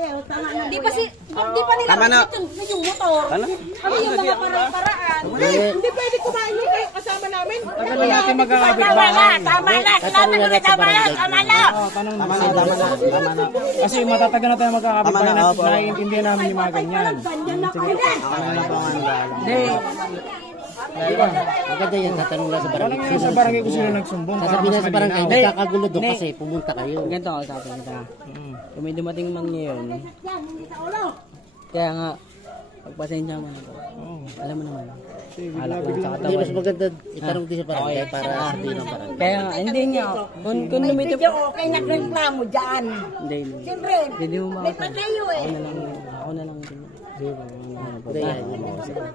Di pa nila yung motor. Ano yung mga paraan? Hindi pwede kumain yun kayo kasama namin. Tagal natin magkakapit-bahay. Tama na. Tama na. Kasi matatagal na tayo magkakapit-bahay na naiintindihan namin yung mga ganyan. Hindi. Maganda yan, tatanong lang sa barangay. Walang yan sa barangay kung sino nagsumbong. Sasabihin na sa barangay, nagkakagulo doon kasi pumunta kayo. Ganito ako sa atin. Kung may dumating man ngayon, kaya nga, pagpasensya man ako. Alam mo naman. Alak lang sa Hindi, mas katawan. maganda itanong din sa barangay para sabihin ng barangay. Kaya nga, hindi niya. Kung lumitip. Okay, nagreklamo dyan. Hindi. Siyempre, Hindi mo may makasal. patayo eh. Ako na lang. Hindi, yan.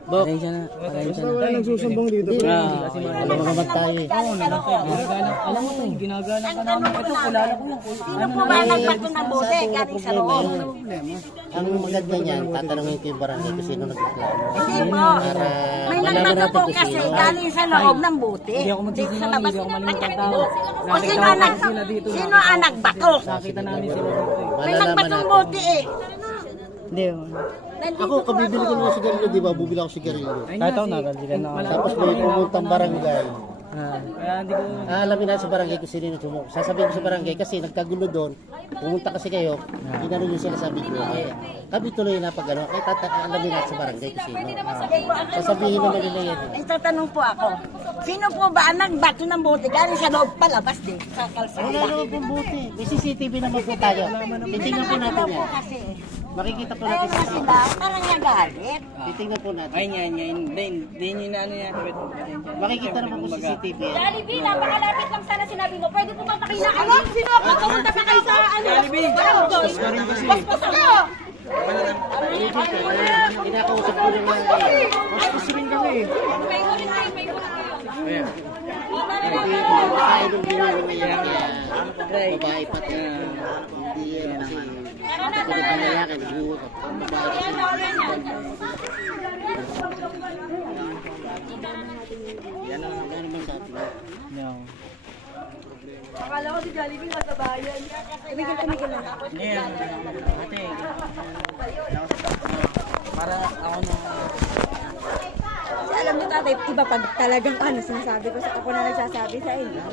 Pasensya na. Tayo nagsusumbong dito. Alam mo naman tayo eh. Alam mo tayo, ginagalang ka namin. Ito, kulala ko lang. Sino po ba nagbato ng bote galing sa loob? Ang maganda niyan, tatanungin ko yung barangay kung sino nagreklamo. Kasi po, Para may malaman nagbato natin po kung kasi sino. galing sa loob ng bote. Hindi ako Dito sa magsisinungaling, labas. hindi ako malimutan tao. O sino ang nagbato? Nakita namin sila dito eh. May Malalaman nagbatong natin. bote eh. Hindi. Ako, kabibili ko ng sigarilyo, di ba? Bubili ako sigarilyo. Kahit ako nagalsigan na ako. Tapos may pumuntang barangay. Kaya hindi ko... Alamin natin sa barangay kung sino yung sumuko. Sasabihin ko sa barangay kasi nagkagulo doon. Pumunta kasi kayo, inano yung sinasabi ko. Kami tuloy na pag ano, kaya alamin natin sa barangay kung sino. Sasabihin naman nila yan. Itatanong po ako, sino po ba ang nagbato ng bote galing sa loob palabas din sa Wala kalsada? naman pong buti. May CCTV naman po tayo. Titingnan po natin yan. Kasi, Makikita po kaya natin nga sa sila, parang nagalit. Titingnan po natin. Ay, hindi nyo na ano yan. Makikita naman po sa CCTV yan. Jollibee, napakalapit lang sana sinabi mo. Pwede po ba pakita? Ano? Sino ako? Pumunta pa kayo sa ano? Jollibee! Bastos ako! Kinakausap ko naman. Mas gusto rin kami eh. May huli tayo, may huli tayo. Kaya nung ginagawa yan, babae pati. Hindi yan kasi. Kapag nalayakan, nagbuwag ako. Babae pati. Yan naman sa atin. Akala ko si Jollibee nasa bayan. Tumigil lang. Hindi yan. Ate. Para ako na... Kasi alam niyo tatay, iba pag talagang ano sinasabi ko sa ako na nagsasabi sa inyo.